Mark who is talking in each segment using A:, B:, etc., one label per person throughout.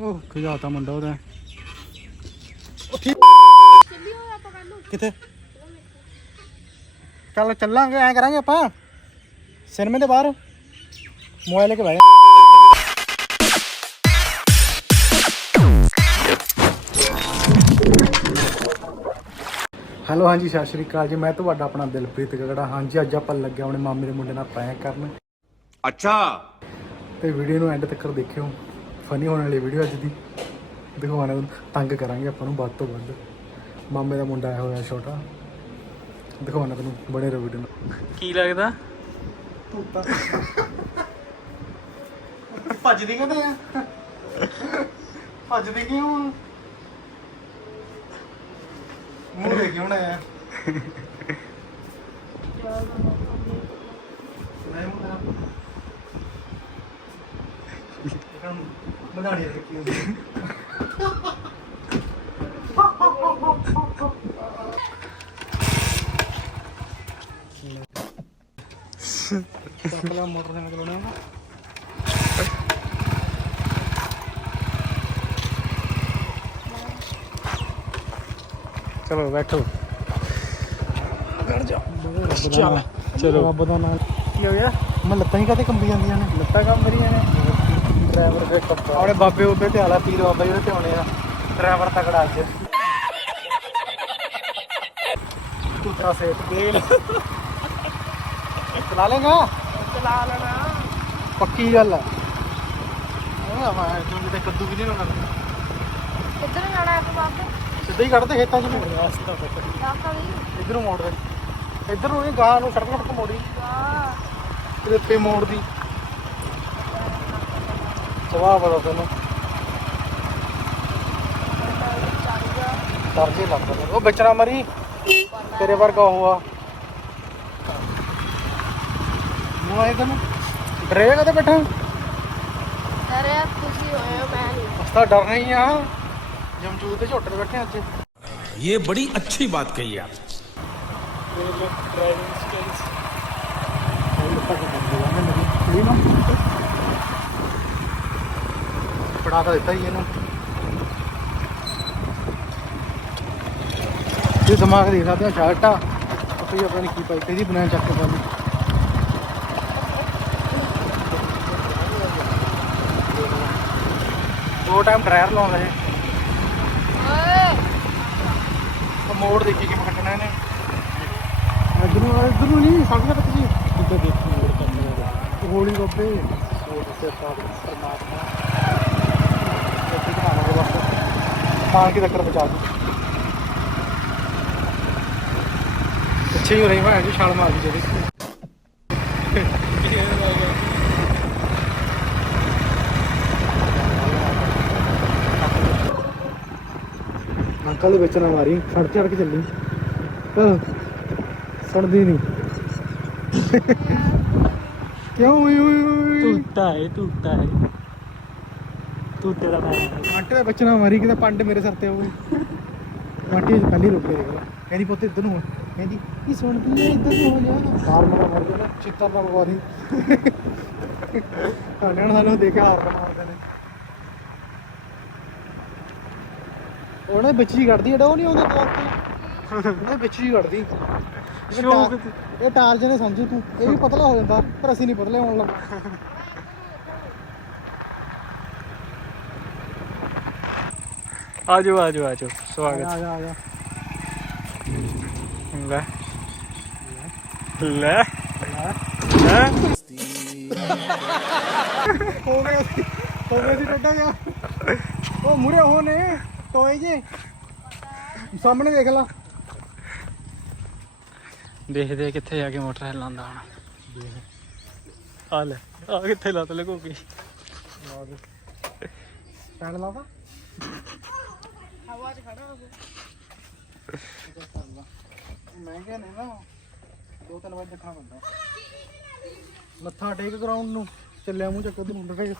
A: ਉਹ ਖਿਜਾਤਾ ਮੁੰਡਾ ਉਹਦਾ? ਕਿੱਥੇ? ਚੱਲ ਚੱਲਾਂਗੇ ਐਂ ਕਰਾਂਗੇ ਆਪਾਂ। ਸਿਨੇਮੇ ਦੇ ਬਾਹਰ। ਮੋਬਾਈਲ ਲੈ ਕੇ ਬਹਿ ਹੈਲੋ ਹਾਂਜੀ ਸਤਿ ਸ਼੍ਰੀ ਅਕਾਲ ਜੀ। ਮੈਂ ਤੁਹਾਡਾ ਆਪਣਾ ਦਿਲਪ੍ਰੀਤ ਗਗੜਾ। ਹਾਂਜੀ ਅੱਜ ਆਪਾਂ ਲੱਗੇ ਆਪਣੇ ਮਾਮੇ ਦੇ ਮੁੰਡੇ ਨਾਲ ਪ੍ਰੈਂਕ ਕਰਨ।
B: ਅੱਛਾ।
A: ਤੇ ਵੀਡੀਓ ਨੂੰ ਐਂਡ ਤੱਕ ਦੇਖਿਓ। ਫਨੀ ਹੋਣ ਵਾਲੀ ਵੀਡੀਓ ਅੱਜ ਦੀ। ਦਿਖਾਉਣਾ ਨੂੰ ਤੰਗ ਕਰਾਂਗੇ ਆਪਾਂ ਨੂੰ ਵੱਧ ਤੋਂ ਵੱਧ। ਮਾਮੇ ਦਾ ਮੁੰਡਾ ਆਇਆ ਹੋਇਆ ਛੋਟਾ। ਦਿਖਾਉਣਾ ਤੈਨੂੰ ਬਣੇ ਰਹੋ ਵੀਡੀਓ ਨੂੰ।
C: ਕੀ ਲੱਗਦਾ?
A: ਤੂਤਾ। ਭੱਜਦੀ ਕਿਉਂ ਆ? ਭੱਜਦੀ ਕਿਉਂ ਆ? ਮੂੰਹ ਦੇ ਕਿਉਂ ਨਾ ਆਇਆ ਨਹੀਂ ਮੁੰਡਾ। ਇਹ ਮਧਾਣੀ ਰੱਖੀ ਹੁੰਦੀ ਚੱਕਲਾ ਮੋਟਰਸਾਈਕਲ ਚਲਾਉਣਾ ਵਾ ਚਲੋ ਬੈਠੋ। ਚੱਲ। ਚਲੋ। ਰੱਬ ਦਾ ਨਾਮ ਕੀ ਹੋ ਗਿਆ? ਮੈਂ ਲੱਤਾਂ ਹੀ ਕਾਤੇ ਕੰਬੀ ਜਾਂਦੀਆਂ ਨੇ? ਲੱਤਾਂ ਕੰਬ ਰਹੀਆਂ ਨੇ। ਡਰਾਈਵਰ ਦੇ ਕੱਪੜਾ ਆਪਣੇ ਬਾਬੇ ਉੱਤੇ ਤੇ ਆਲਾ ਪੀਰ ਬਾਬਾ ਜੀ ਦੇ ਤੇ ਆਉਣੇ ਆ। ਡਰਾਈਵਰ ਤਕੜਾ ਅੱਜ। ਤੂਤਾ ਸੇਟ ਦੇ ਚਲਾ ਲੇਗਾ? ਚਲਾ ਲੈਣਾ। ਪੱਕੀ ਗੱਲ ਆ। ਉਹ ਮੈਂ ਜੋ ਕਿਤੇ ਕੱਦੂ ਵੀ ਨਹੀਂ ਹੋਣਾ
D: ਕਿੱਧਰ ਜਾਣਾ ਹੈ ਵਾਪਸ
A: ਸਿੱਧਾ ਹੀ ਕੱਢਦੇ ਖੇਤਾਂ 'ਚ ਨੂੰ ਰਸਤਾ
D: ਰਾਸਤਾ ਨਹੀਂ
A: ਇਧਰੋਂ ਮੋੜ ਦੇ। ਇਧਰ ਇਹ ਗਾਂ ਨੂੰ ਸੜਕ ਸੜਕ ਮੋੜੀ।
D: ਵਾਹ
A: ਤੇ ਇੱਥੇ ਸੁਭਾਅ ਪਤਾ ਤੈਨੂੰ। ਤਰਜੀ ਲੱਗਦਾ ਉਹ ਵਿਚਰਾ ਮਰੀ। ਤੇਰੇ ਵਰਗਾ ਹੋਆ ਮੂੰਹ ਆਏ ਤੈਨੂੰ। ਡਰੇ ਕਦੇ ਬੈਠਾ।
D: ਅਰੇ ਤੁਸੀਂ ਹੋਏ ਹੋ ਮੈਂ ਨਹੀਂ।
A: ਅਸਤਾ ਡਰ ਨਹੀਂ ਆ। ਜਮਜੂਦ ਤੇ ਝੋਟੇ ਬੈਠੇ ਅੱਜ।
B: ਇਹ ਬੜੀ ਅੱਛੀ ਬਾਤ ਕਹੀ ਆਪ ਡਰਾਈਵਿੰਗ ਸਕਿਲਸ ਇਹ ਨਾ
A: ਫੜਾ ਤਾਂ ਦਿੱਤਾ ਹੀ ਇਹਨੂੰ। ਇਹ ਦਿਮਾਗ ਦੇਖ ਸਕਦੇ ਆ ਸ਼ਰਟ ਆ। ਆਪਣੀ ਕੀ ਪਾਈ ਕਿਹਦੀ ਬਣਾ ਚੱਕ ਕੇ ਪਾਲੀ ਦੋ ਟਾਈਮ ਡਰਾਇਰ ਲਾਉਂਦਾ ਇਹ
D: ਓਏ
A: ਮੋੜ ਦੇਖੀ ਕਿਵੇਂ ਕੱਟਣਾ ਇਹਨੇ। ਇੱਧਰ ਨੂੰ ਨਹੀਂ ਸਮਝਦਾ ਪਤਾ ਜੀ ਕਿੱਥੇ ਦੇਖੀ ਮੋੜ ਕੱਟਣਾ ਹੌਲੀ ਬੱਬੇ। ਸੋਚ ਸੇ ਤਾਂ ਪਰਮਾਤਮਾ ਇੱਥੇ ਕਮਾਵਾਂਗੇ ਬਸ ਮਾਰ ਕੇ ਟੱਕਰ ਬਚਾ ਦੂ ਪਿੱਛੇ ਹੀ ਹੋ ਰਹੀ ਮੈਂ ਜੀ, ਛਾਲ ਮਾਰ ਦੀ ਅੰਕਲ ਵਿੱਚ ਨਾ ਮਾਰੀ, ਸੜ ਚੜ ਕੇ ਚੱਲੀ। ਹਾਂ ਸੁਣਦੀ ਨਹੀਂ ਕਿਉਂ ਓਏ ਓਏ ਓਏ
C: ਤੂਤਾ ਹੈ ਤੂਤਾ ਹੈ ਤੂਤੇ ਦਾ ਮੈਂ
A: ਆਂਟੇ ਦੇ ਵਿੱਚ ਨਾ ਮਾਰੀ ਕਿਤੇ ਪੰਡ ਮੇਰੇ ਸਿਰ ਤੇ ਹੋਵੇ ਮਾਟੀ ਚ ਪਹਿਲੀ ਰੁਕ ਗਈ ਕਹਿੰਦੀ ਪੁੱਤ ਇੱਧਰ ਨੂੰ ਹੋ। ਕਹਿੰਦੀ ਕੀ ਸੁਣਦੀ ਹੈ ਇੱਧਰ ਨੂੰ ਹੋ ਜਾ ਹਾਰ ਮਾਰ ਮਾਰ ਨਾ ਚਿੱਤਰ ਨਾ ਬਵਾ ਦੀ। ਕਾਲਿਆਂ ਨੂੰ ਸਾਨੂੰ ਦੇਖ ਕੇ ਹਾਰ ਨਾ ਮਾਰਦੇ ਨੇ। ਉਹਨੇ ਵਿੱਚ ਹੀ ਕੱਢਦੀ ਜਿਹੜਾ ਉਹ ਨਹੀਂ ਆਉਂਦਾ ਦਵਾਰ ਤੇ। ਉਹਨੇ ਵਿੱਚ ਹੀ ਕੱਢਦੀ। ਇਹ
C: ਸ਼ੌਕ
A: ਟਾਰ- ਇਹ ਟਾਰਜ ਨੇ ਸਮਝੀ ਤੂੰ ਇਹ ਵੀ ਪਤਲਾ ਹੋ ਜਾਂਦਾ ਪਰ ਅਸੀਂ ਨਹੀਂ ਪਤਲੇ ਹੋਣ ਲੱਗਾ।
C: ਆਜੋ ਆਜੋ ਆਜੋ।
A: ਆ
C: ਸਵਾਗਤ
A: ਜਾ ਆ ਜਾ।
C: ਲੈ। ਲੈ। ਹੈ
A: ਹੋ ਗਿਆ ਸੀ। ਹੋ ਗਿਆ ਸੀ ਟੱਡਾ ਜਾ ਉਹ ਮੁਰੇ ਹੋ ਨੇ ਟੋਏ ਜੇ ਸਾਹਮਣੇ ਦੇਖ ਲਾ।
C: ਦੇਖਦੇ ਆ ਕਿੱਥੇ ਜਾ ਕੇ ਮੋਟਰ ਲਾਉਂਦਾ ਹੁਣ। ਆ ਲੈ ਆ ਕਿੱਥੇ ਲੱਤ ਲਗੋਗੀ
A: ਪੈਣ ਲਾਵਾ
D: ਹਵਾ 'ਚ ਖੜਾ ਹੋ
A: ਮਹਿੰਗੇ ਨੇ ਨਾ ਦੋ ਤਿੰਨ ਵਜੇ ਦੇਖਣਾ ਪੈਂਦਾ ਮੱਥਾ ਟੇਕ ਗਰਾਊਂਡ ਨੂੰ, ਚੱਲਿਆ ਮੂੰਹ ਚੱਕ ਉਧਰ ਮੁੰਡਾ ਟੇਕ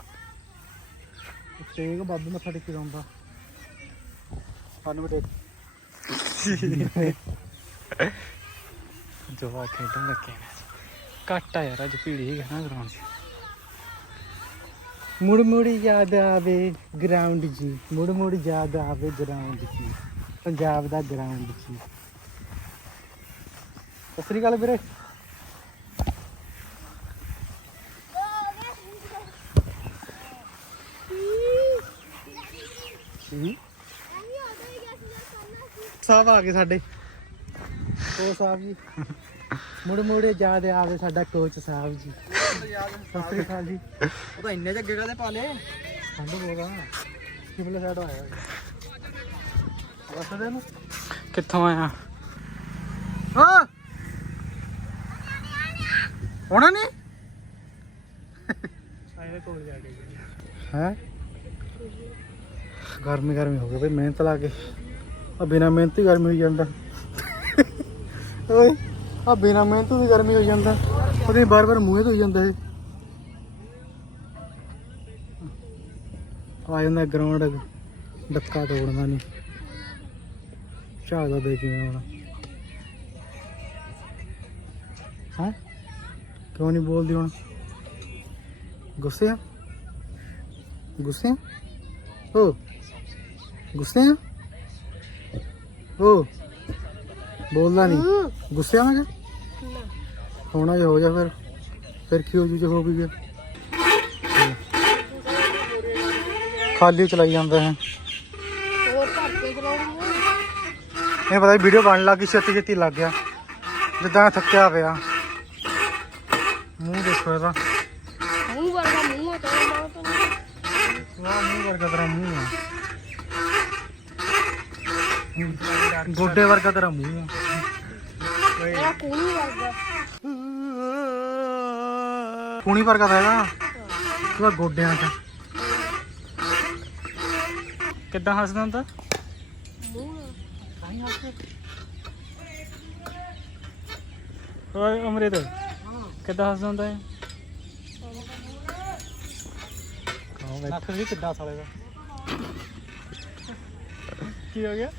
A: ਟੇਕ ਬਾਬੂ ਮੱਥਾ ਟੇਕ ਜਾਂਦਾ ਸਾਨੂੰ ਵੀ ਟੇਕ।
C: ਜਵਾ ਖੇਡਣ ਲੱਗੇ ਨੇ। ਘੱਟ ਆ ਯਾਰ, ਅੱਜ ਭੀੜ ਹੈ ਨਾ ਗਰਾਊਂਡ 'ਚ।
A: ਮੁੜ ਮੁੜ ਯਾਦ ਆਵੇ ਗਰਾਊਂਡ ਜੀ ਮੁੜ ਮੁੜ ਯਾਦ ਆਵੇ ਗਰਾਊਂਡ ਜੀ, ਪੰਜਾਬ ਦਾ ਗਰਾਊਂਡ ਜੀ। ਸਤਿ ਸ੍ਰੀ ਅਕਾਲ ਵੀਰੇ। ਹੂੰ। ਸਾਹਿਬ ਆ ਗਏ ਸਾਡੇ। ਕੋਚ ਸਾਹਿਬ ਜੀ ਮੁੜ ਮੁੜ ਯਾਦ ਆਵੇ ਸਾਡਾ ਕੋਚ ਸਾਹਿਬ ਜੀ। ਸਤਿ ਸ੍ਰੀ ਅਕਾਲ ਜੀ।
E: ਉਹ ਤਾਂ ਇੰਨੇ ਜੱਗੇ ਕਾਦੇ ਪਾ ਲੇ
A: ਠੰਡ ਬੋਲਾ ਕਿਮਲੇ ਸਾਈਡ ਆਇਆ। ਬਸ ਦੇ ਨੂੰ
C: ਕਿੱਥੋਂ ਆਇਆ?
A: ਹਾਂ। ਹੋਣਾ ਨਹੀਂ
C: ਆਇਆ ਕੋਲ ਜਾ ਕੇ।
A: ਹੈ? ਗਰਮੀ ਗਰਮੀ ਹੋ ਗਈ ਬਈ ਮਿਹਨਤ ਲਾ ਕੇ। ਆ ਬਿਨਾ ਮਿਹਨਤ ਹੀ ਗਰਮੀ ਹੋਈ ਜਾਂਦਾ। ਓਏ ਆ ਬਿਨਾ ਮਿਹਨਤ ਦੀ ਗਰਮੀ ਹੋ ਜਾਂਦਾ। ਉਹਦੇ ਬਾਰ ਬਾਰ ਮੂੰਹੇ ਧੋਈ ਜਾਂਦਾ ਇਹ। ਆ ਜਾਂਦਾ ਗਰਾਊਂਡ ਡੱਕਾ ਤੋੜਨਾ ਨਹੀਂ ਝਾਗਾ ਦੇ ਕਿਵੇਂ ਆਉਣਾ। ਹਾਂ? ਕਿਉਂ ਨਹੀਂ ਬੋਲਦੀ ਹੁਣ? ਗੁੱਸੇ ਆ? ਗੁੱਸੇ ਆ? ਓ, ਗੁੱਸੇ ਆ? ਓ, ਬੋਲਦਾ ਨਹੀਂ ਗੁੱਸੇ ਆ ਮੈਂ ਕਿਹਾ? ਹੋਣਾ ਜੇ ਹੋ ਜਾ ਫਿਰ। ਫਿਰ ਕੀ ਹੋ ਜੂ ਜੇ ਹੋ ਵੀ ਗਿਆ। ਖਾਲੀ ਚਲਾਈ ਜਾਂਦਾ ਹੈ
D: ਹੋਰ ਭਰ ਕੇ ਚਲਾਉਂਗੀ
A: ਇਹ ਪਤਾ ਵੀਡੀਓ ਬਣਨ ਲੱਗੀ ਛੇਤੀ ਛੇਤੀ ਲੱਗ ਗਿਆ। ਜਿੱਦਾਂ ਥੱਕਿਆ ਪਿਆ। ਮੂੰਹ ਦੇਖੋ ਇਹਦਾ।
D: ਮੂੰਹ ਵਰਗਾ ਮੂੰਹ ਹੈ ਤੇਰਾ ਮਾਂ ਤੋਂ।
A: ਵਾਹ ਮੂੰਹ ਵਰਗਾ ਤੇਰਾ ਮੂੰਹ ਆ। ਗੋਡੇ ਵਰਗਾ ਤੇਰਾ ਮੂੰਹ ਆ।
D: ਤੇਰਾ ਕੂਣੀ ਵਰਗਾ।
A: ਪੂਣੀ ਵਰਗਾ ਤਾਂ ਹੈਗਾ। ਤੂੰ ਗੋਡਿਆਂ 'ਚ।
C: ਕਿੱਦਾਂ ਹੱਸਦਾ ਹੁੰਦਾ?
D: ਮੂੰਹ
C: ਓਏ ਅਮਰਿਤ ਕਿੱਦਾਂ ਹੱਸਦਾ ਹੁੰਦਾ ਹੈ
A: ਨੱਕ ਵੀ ਕਿੱਦਾਂ ਸਾਲੇ ਦਾ।
C: ਕੀ ਹੋ ਗਿਆ?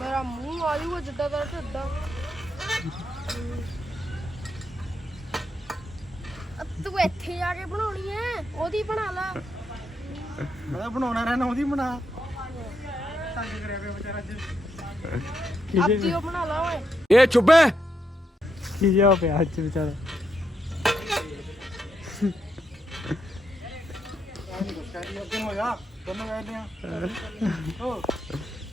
D: ਮੇਰਾ ਮੂੰਹ ਆ ਜੂਗਾ ਜਿੱਦਾਂ ਦਾ ਢੱਡਾ ਤੂੰ ਇੱਥੇ ਜਾ ਕੇ ਬਣਾਉਣੀ ਐ ਉਹਦੀ ਬਣਾ ਲਾ।
A: ਮੈਂ ਬਣਾਉਣਾ ਰਹਿਣਾ ਉਹਦੀ ਬਣਾ। ਤੰਗ ਕਰਿਆ ਪਿਆ ਵਿਚਾਰਾ
C: ਜੀ
D: ਆਪਦੀ ਉਹ ਬਣਾ ਲਾ ਓਏ।
B: ਇਹ ਚੁੱਪੇ
C: ਕੀ ਜਾ ਪਿਆ ਅੱਜ ਵਿਚਾਰਾ।
A: ਯਾਰ ਕੁਛ ਕਰੀ ਅੱਗੇ ਹੋਇਆ ਤੁਹਾਨੂੰ ਕਹਿੰਦੇ ਆ। ਹੋ।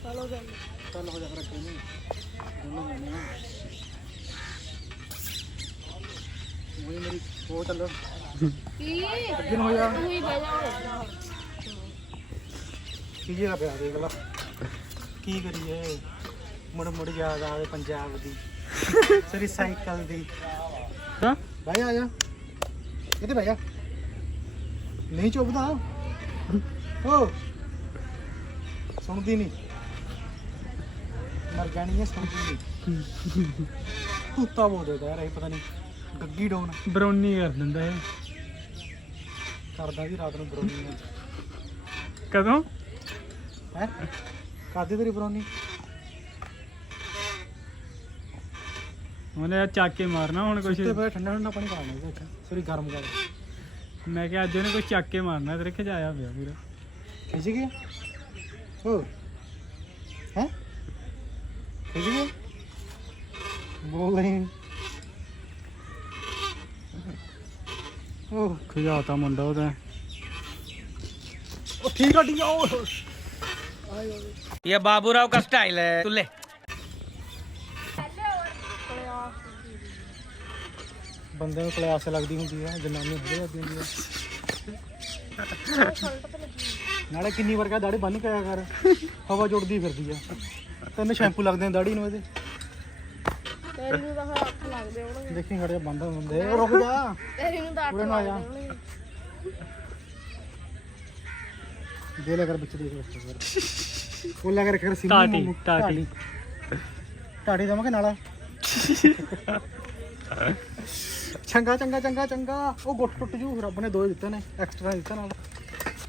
D: ਚਲੋ ਗੱਲ
A: ਚੱਲ ਹੋ ਜਾ ਫਿਰ ਅੱਗੇ ਨੂੰ। ਦੋਨੋਂ ਗਏ ਨੇ। ਉਹ ਮੇਰੀ ਉਹ ਚੱਲ।
D: ਕੀ?
A: ਅੱਗੇ ਨੂੰ ਹੋ ਜਾ।
D: ਤੂੰ ਹੀ ਬਹਿ ਜਾ। ਓਏ
A: ਕੀ ਜਿਹੜਾ ਪਿਆ ਦੇਖ ਲਾ। ਕੀ ਕਰੀਏ? ਮੁੜ ਮੁੜ ਯਾਦ ਆਵੇ ਪੰਜਾਬ ਦੀ। ਸਰੀ ਸਾਈਕਲ ਦੀ।
C: ਹਾਂ?
A: ਭਾਈ ਆ ਜਾ। ਕਿਤੇ ਭਾਈ ਆ ਨਹੀਂ ਚੁੱਪਦਾ ਓ। ਸੁਣਦੀ ਨਹੀਂ। ਮਰ ਜਾਣੀ ਹੈ ਨਹੀਂ ਕੁੱਤਾ ਬੋਲਦਾ ਯਾਰ ਇਹ ਪਤਾ ਨਹੀਂ ਗੱਗੀ ਡੋਨ।
C: ਬਰੌਨੀ ਕਰ ਦਿੰਦਾ ਇਹ।
A: ਕਰਦਾ ਵੀ ਰਾਤ ਨੂੰ ਬਰੋਨੀ
C: ਕਦੋਂ?
A: ਹੈ? ਕਾਦੀ ਤੇਰੀ ਬਰੋਨੀ?
C: ਉਹਨੇ ਚੱਕ ਕੇ ਮਾਰਨਾ ਹੁਣ ਕੁਛ
A: ਤੇ ਫਿਰ ਠੰਡਾ ਠੰਡਾ ਪਾਣੀ ਪਾਣਾ ਇਹਦੇ ਵਿੱਚ ਸੋਰੀ ਗਰਮ ਕਰ।
C: ਮੈਂ ਕਿਹਾ ਅੱਜ ਉਹਨੇ ਕੋਈ ਚੱਕ ਕੇ ਮਾਰਨਾ ਤੇਰੇ ਖਿਜਾਇਆ ਪਿਆ ਪੂਰਾ।
A: ਖਿੱਚ ਗਿਆ? ਹੋ ਹੈ? ਉਹ
C: ਖਿਜਾਤਾ ਮੁੰਡਾ ਉਹਦਾ
A: ਉਹ ਠੀਕ ਆ ਠੀਕ ਆ ਉਹ
B: ये बाबूराव का स्टाइल है तू ले
A: ਬੰਦੇ ਨੂੰ ਕਲਾਸ ਲੱਗਦੀ ਹੁੰਦੀ ਹੈ ਜਨਾਨੀ ਬੁੜੇ ਲੱਗਦੀ ਹੁੰਦੀ ਹੈ ਨਾਲੇ ਕਿੰਨੀ ਵਾਰ ਕਹਾ ਦਾੜੀ ਬੰਨ ਕੇ ਆਇਆ ਕਰ ਹਵਾ ਜੁੜਦੀ ਫਿਰਦੀ ਆ ਤੈਨੂੰ ਸ਼ੈਂਪੂ ਲੱਗਦੇ ਆ ਦਾੜੀ ਨੂੰ ਇਹਦੇ।
D: ਤੇਰੀ ਨੂੰ ਤਾਂ ਅੱਖ ਲੱਗਦੇ ਹੋਣਗੇ।
A: ਦੇਖੀ ਖੜੇ ਬੰਦ ਹੁੰਦੇ ਉਹ ਰੁਕ ਜਾ।
D: ਤੇਰੀ ਨੂੰ ਤਾਂ ਅੱਖ
A: ਉਰੇ ਨੂੰ ਆ
D: ਲੱਗਦੇ
A: ਜਾ।
D: ਹੋਣਗੇ।
A: ਦੇ ਲੈ ਕਰ ਵਿੱਚ ਦੇਖ ਲੈ ਕਰ। ਉਹ ਲੱਗ ਰਿਹਾ ਕਰ ਸਿੰਮੂ
C: ਟਾਟੀ, ਟਾਟੀ।
A: ਟਾਟੀ ਦਵਾਂਗੇ ਨਾਲਾ। ਚੰਗਾ ਚੰਗਾ ਚੰਗਾ ਚੰਗਾ। ਉਹ ਗੁੱਟ ਟੁੱਟ ਜੂ। ਰੱਬ ਨੇ ਦੋ ਹੀ ਦਿੱਤੇ ਨੇ। ਐਕਸਟਰਾ ਦਿੱਤਾ ਨਾਲ।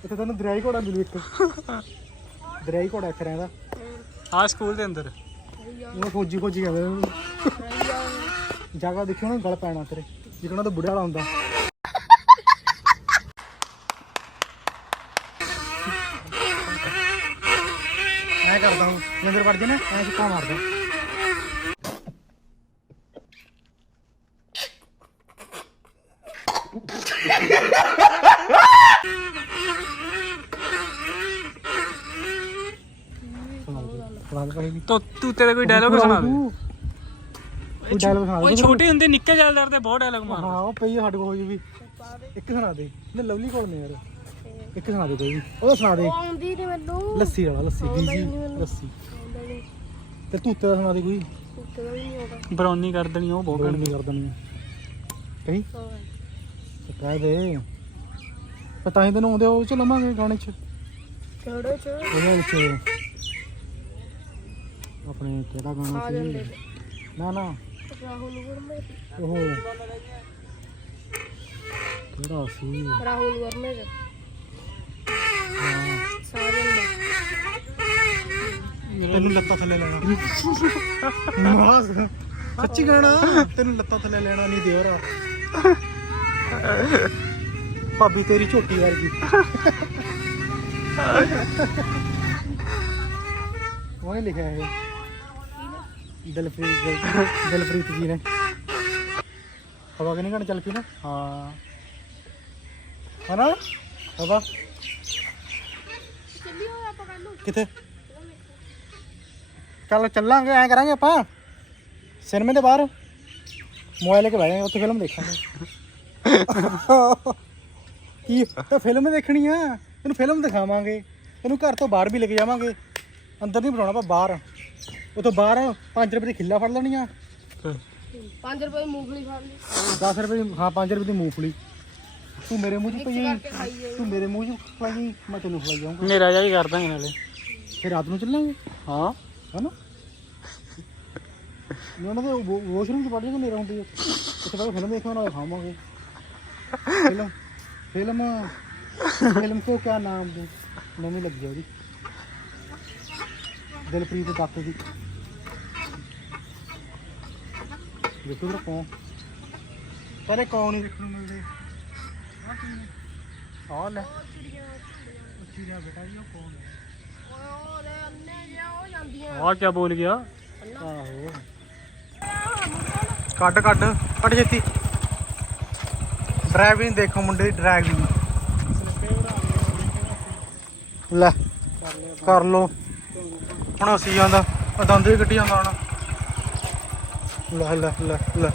A: ਇੱਥੇ ਤੈਨੂੰ ਦਰਿਆਈ ਘੋੜਾ ਮਿਲੂ ਇੱਕ। ਦਰਿਆਈ ਘੋੜਾ ਇੱਥੇ ਰਹਿੰਦਾ।
C: ਆ ਸਕੂਲ ਦੇ ਅੰਦਰ।
A: ਉਹ ਫੌਜੀ ਫੌਜੀ ਕਹਿੰਦੇ ਉਹਨੂੰ ਜਗ੍ਹਾ ਦੇਖਿਓ ਨਾ ਗਲ ਪੈਣਾ ਤੇਰੇ। ਜਿਕਣਾ ਤਾਂ ਬੁੜੇ ਵਾਲਾ ਹੁੰਦਾ। ਮੈਂ ਕਰਦਾ ਹੂੰ ਨੰਦਰ ਵੜ ਜੇ ਐ ਸੁੱਕਾ ਮਾਰਦਾ। ਸੁਣਾ ਦੇ ਭਾਈ
C: ਤੋ ਤੂੰ ਤੇਰਾ ਕੋਈ ਡਾਇਲੋਗ ਸੁਣਾ ਦੇ।
A: ਕੋਈ ਡਾਇਲੋਗ ਸੁਣਾ ਦੇ।
C: ਛੋਟੇ ਹੁੰਦੇ ਨਿੱਕੇ ਜਲਦਾਰ ਤੇ ਬਹੁਤ ਡਾਇਲੋਗ ਮਾਰ
A: ਹਾਂ ਉਹ ਪਈ ਸਾਡੇ ਕੋਲ ਹੋਈ ਵੀ। ਇੱਕ ਸੁਣਾ ਦੇ। ਨਾ ਲਵਲੀ ਕੋਲ ਨੇ ਯਾਰ। ਇੱਕ ਸੁਣਾ ਦੇ ਕੋਈ ਵੀ। ਉਹਦਾ ਸੁਣਾ ਦੇ।
D: ਆਉਂਦੀ ਨਹੀਂ ਮੈਨੂੰ।
A: ਲੱਸੀ ਵਾਲਾ ਲੱਸੀ
D: ਹੀ
A: ਬੀਜੀ। ਲੱਸੀ। ਤੇ ਤੂਤੇ ਦਾ ਸੁਣਾ ਦੇ ਕੋਈ।
D: ਕੁੱਤੇ ਦਾ ਵੀ ਨਹੀਂ ਆਉਂਦਾ।
C: ਬਰੌਨੀ ਕਰ ਦੇਣੀ ਉਹ ਬਹੁਤ
A: ਨਹੀਂ ਕਰ ਦਣੀ ਕਹੀਂ?
D: ਹਾਂ।
A: ਤੇ ਕਹਿ ਦੇ। ਪਤਾ ਹੀ ਤੈਨੂੰ ਆਉਂਦੇ ਉਹ ਚ ਲਵਾਂਗੇ ਗਾਣੇ ਚ।
D: ਕਿਹੜੇ ਚ।
A: ਉਹਦੇ ਵਿੱਚ। ਆਪਣੇ ਕਿਹੜਾ ਗਾਣਾ ਸੀ? ਨਾ। ਨਾ
D: ਰਾਹੁਲ ਵਰਮਾ
A: ਉਹ। ਕਿਹੜਾ ਸੀ?
D: ਰਾਹੁਲ ਵਰਮਾ ਸਾਜਨ ਦਾ।
A: ਤੈਨੂੰ ਲੱਤਾਂ ਥੱਲੇ ਲੈਣਾ। ਮਾਸ ਸੱਚੀ ਗਾਣਾ ਤੈਨੂੰ ਲੱਤਾਂ ਥੱਲੇ ਲੈਣਾ ਨਹੀਂ ਦਿਓਰਾ ਭਾਬੀ ਤੇਰੀ ਝੋਟੀ ਵਰਗੀ। ਉਹਨੇ ਲਿਖਿਆ ਹੈ ਦਿਲਪ੍ਰੀਤ ਦਿਲ- ਦਿਲਪ੍ਰੀਤ ਜੀ ਨੇ। ਹਵਾ ਕਿ ਨਹੀਂ ਗਾਣਾ ਚੱਲ ਪਈ ਨਾ?
C: ਹਾਂ।
A: ਹਨਾ? ਹਵਾ? ਕਿੱਥੇ? ਚੱਲ ਚੱਲਾਂਗੇ, ਐ ਕਰਾਂਗੇ ਆਪਾਂ। ਸਿਨੇਮੇ ਦੇ ਬਾਹਰ। ਮੋਬਾਈਲ ਲੈ ਕੇ ਬਹਿ ਜਾਵਾਂਗੇ ਉੱਥੇ ਫਿਲਮ ਦੇਖਾਂਗੇ। ਕੀ? ਤਾਂ ਫਿਲਮ ਦੇਖਣੀ ਆ। ਤੈਨੂੰ ਫਿਲਮ ਦਿਖਾਵਾਂਗੇ। ਤੈਨੂੰ ਘਰ ਤੋਂ ਬਾਹਰ ਵੀ ਲੈ ਕੇ ਜਾਵਾਂਗੇ। ਅੰਦਰ ਨਹੀਂ ਬਣਾਉਣਾ ਆਪਾਂ, ਬਾਹਰ। ਉਤੋਂ ਬਾਹਰ 5 ਰੁਪਏ ਦੀ ਖਿੱਲਾ ਫੜ ਲੈਣੀ ਆ।
D: 5 ਰੁਪਏ ਦੀ ਮੂੰਗਫਲੀ ਖਾ ਲਈ।
A: 10 ਰੁਪਏ ਦੀ ਹਾਂ 5 ਰੁਪਏ ਦੀ ਮੂੰਗਫਲੀ। ਤੂੰ ਮੇਰੇ ਮੂੰਹ 'ਚ ਪਈ
D: ਕਰਕੇ ਖਾਈ ਜਾਈ
A: ਤੂੰ ਮੇਰੇ ਮੂੰਹ 'ਚ ਖਵਾਈ ਮੈਂ ਤੈਨੂੰ ਖਵਾਈ ਜਾਊਂਗਾ।
C: ਮੇਰਾ ਜਿਹਾ ਹੀ ਕਰ ਦਾਂਗੇ ਨਾਲੇ।
A: ਫਿਰ ਰਾਤ ਨੂੰ ਚੱਲਾਂਗੇ?
C: ਹਾਂ।
A: ਹੈਨਾ? ਉਹਨਾਂ ਦੇ ਵਾਸ਼ਰੂਮ ਚ ਵੜ ਜਾਗੇ ਮੇਰਾ ਹੁੰਦੀ ਉੱਥੇ ਬਾਅਦ ਫਿਲਮ ਦੇਖਾਂ ਨਾਲ ਖਾਵਾਂਗੇ। ਫਿਲਮ ਫਿਲਮ ਫਿਲਮ ਕੋ ਕਿਆ ਨਾਮ ਦੇ? ਨਵੀਂ ਲੱਗੀ ਆ ਉਹਦੀ। ਦਿਲਪ੍ਰੀਤ ਦਾਤੇ ਦੀ। ਦੇਖੋ ਜਰਾ ਕੌਣ। ਪਹਿਲੇ ਕੌਣ ਨਹੀਂ ਦੇਖਣ ਨੂੰ ਮਿਲਦੇ। ਆਹ ਲੈ। ਚਿੜੀਆ ਬੇਟਾ ਜੀ, ਉਹ ਕੌਣ ਹੈ?
D: ਉਹ ਲੈ ਅੰਨੇ ਜਿਹਾ ਹੋ ਜਾਂਦੀਆਂ
C: ਆਹ ਕੀ ਬੋਲ ਗਿਆ?
A: ਆਹੋ। ਕੱਢ ਕੱਢ ਕੱਢ ਜੇਤੀ ਡਰਾਈਵਿੰਗ ਦੇਖੋ ਮੁੰਡੇ ਦੀ ਡਰਾਈਵਿੰਗ। ਲੈ। ਕਰ ਲੋ ਹੁਣ ਅਸੀਂ ਜਾਂਦਾ ਆ ਦੰਦ ਵੀ ਕੱਢੀ ਜਾਂਦਾ ਹੁਣ ਲੈ ਲੈ ਲੈ ਲੈ।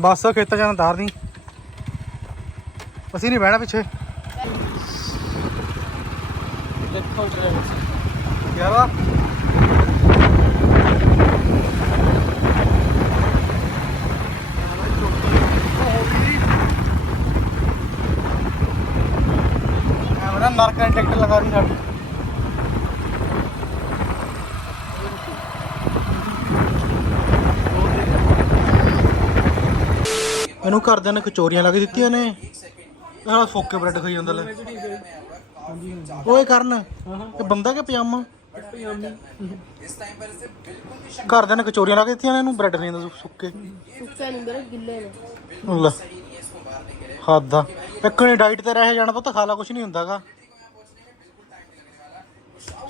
A: ਬਸ ਖੇਤਾਂ ਜਾਣਾ ਤਾਰ ਨਹੀਂ ਅਸੀਂ ਨਹੀਂ ਬਹਿਣਾ ਪਿੱਛੇ।
C: ਦੇਖੋ ਡਰਾਈਵਰ
A: ਯਾਰਾ ਕੈਮਰਾ ਨਰਕਾਂ ਟਿਕਟ ਲਗਾ ਰਹੀ ਸਾਡੀ। ਇਹਨੂੰ ਘਰਦਿਆਂ ਨੇ ਕਚੋਰੀਆਂ ਲਾ ਕੇ ਦਿੱਤੀਆਂ ਨੇ। ਇਹ ਸਾਲਾ ਫੋਕੇ ਬ੍ਰੈਡ ਖਾਈ ਜਾਂਦਾ ਲੈ। ਓਏ ਕਰਨ ਇਹ ਬੰਦਾ ਕਿ ਪਜਾਮਾ? ਘਰਦਿਆਂ ਨੇ ਕਚੋਰੀਆਂ ਲਾ ਕੇ ਦਿੱਤੀਆਂ ਨੇ ਇਹਨੂੰ ਬ੍ਰੈਡ ਖਾਈ ਜਾਂਦਾ ਸੁੱਕੇ।
D: ਸੁੱਕੇ ਨਹੀਂ ਗਿੱਲੇ ਨੇ।
A: ਲੈ ਹੱਦ ਆ। ਇੱਕਣੀ ਡਾਈਟ ਤੇ ਰਹਿ ਜਾਣਾ ਪੁੱਤ ਖਾ ਲਾ ਕੁਛ ਨਹੀਂ ਹੁੰਦਾਗਾ।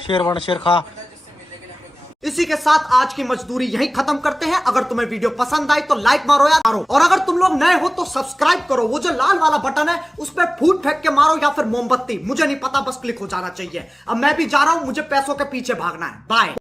A: शेर बन शेर खा।
E: इसी के साथ आज की मजदूरी यही खत्म करते हैं। अगर तुम्हें वीडियो पसंद आई तो लाइक मारो या मारो। और अगर तुम लोग नए हो तो सब्सक्राइब करो। वो जो लाल वाला बटन है, उस पर फूट फेंक के मारो या फिर मोमबत्ती। मुझे नहीं पता, बस क्लिक हो जाना चाहिए। अब मैं भी जा रहा हूँ, मुझे पैसों के पीछे भागना है। बाय